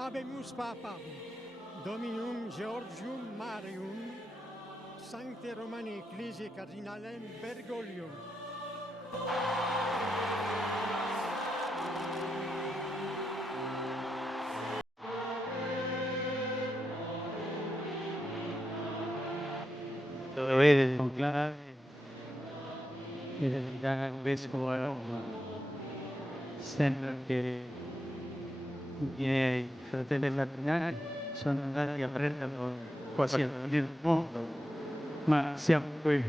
Habemus Papam, Dominum Georgium Marium, Sancte Romani Ecclesiae Cardinalem Bergoglio. Dovere conclave, il vescovo a Roma, sembra che i miei fratelli cardinali sono andati a prenderlo quasi a il mondo, ma siamo qui